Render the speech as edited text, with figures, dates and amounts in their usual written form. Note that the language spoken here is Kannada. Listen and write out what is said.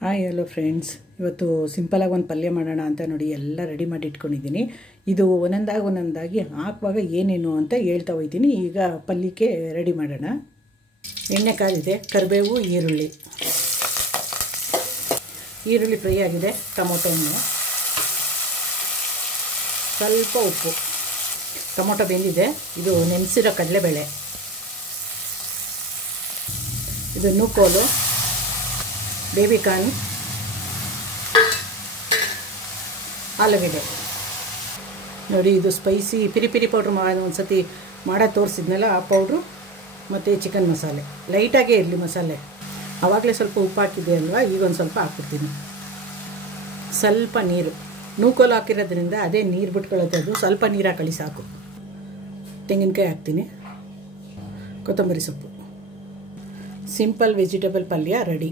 ಹಾಯ್ ಹಲೋ ಫ್ರೆಂಡ್ಸ್, ಇವತ್ತು ಸಿಂಪಲಾಗಿ ಒಂದು ಪಲ್ಯ ಮಾಡೋಣ ಅಂತ ನೋಡಿ ಎಲ್ಲ ರೆಡಿ ಮಾಡಿ ಇಟ್ಕೊಂಡಿದ್ದೀನಿ. ಇದು ಒಂದೊಂದಾಗಿ ಹಾಕುವಾಗ ಏನೇನು ಅಂತ ಹೇಳ್ತಾ ಹೋಗ್ತೀನಿ. ಈಗ ಪಲ್ಯಕ್ಕೆ ರೆಡಿ ಮಾಡೋಣ. ಎಣ್ಣೆ ಕಾದಿದೆ, ಕರಿಬೇವು, ಈರುಳ್ಳಿ ಫ್ರೈ ಆಗಿದೆ, ಟೊಮೊಟೊ ಹಣ್ಣು, ಸ್ವಲ್ಪ ಉಪ್ಪು, ಟೊಮೊಟೊ ಬೆಂದಿದೆ. ಇದು ನೆನೆಸಿರೋ ಕಡಲೆಬೇಳೆ, ಇದು ನೂಕೋಲು, ಬೇಬಿಕಾರ್ನ್, ಆಲೂಗೆಡ್ಡೆ. ನೋಡಿ, ಇದು ಸ್ಪೈಸಿ ಪಿರಿ ಪೌಡ್ರ್ ಒಂದು ಸತಿ ಮಾಡೋದು ತೋರಿಸಿದ್ನಲ್ಲ, ಆ ಪೌಡ್ರು ಮತ್ತು ಚಿಕನ್ ಮಸಾಲೆ. ಲೈಟಾಗೇ ಇರಲಿ ಮಸಾಲೆ. ಆವಾಗಲೇ ಸ್ವಲ್ಪ ಉಪ್ಪು ಹಾಕಿದ್ದೆ ಅಲ್ವಾ, ಈಗ ಒಂದು ಸ್ವಲ್ಪ ಹಾಕ್ಬಿಡ್ತೀನಿ. ಸ್ವಲ್ಪ ನೀರು, ನೂಕೋಲು ಹಾಕಿರೋದ್ರಿಂದ ಅದೇ ನೀರು ಬಿಟ್ಕೊಳ್ಳುತ್ತೆ. ಅದು ಸ್ವಲ್ಪ ನೀರು ಹಾಕಳಿ ಸಾಕು. ತೆಂಗಿನಕಾಯಿ ಹಾಕ್ತೀನಿ, ಕೊತ್ತಂಬರಿ ಸೊಪ್ಪು. ಸಿಂಪಲ್ ವೆಜಿಟೇಬಲ್ ಪಲ್ಯ ರೆಡಿ.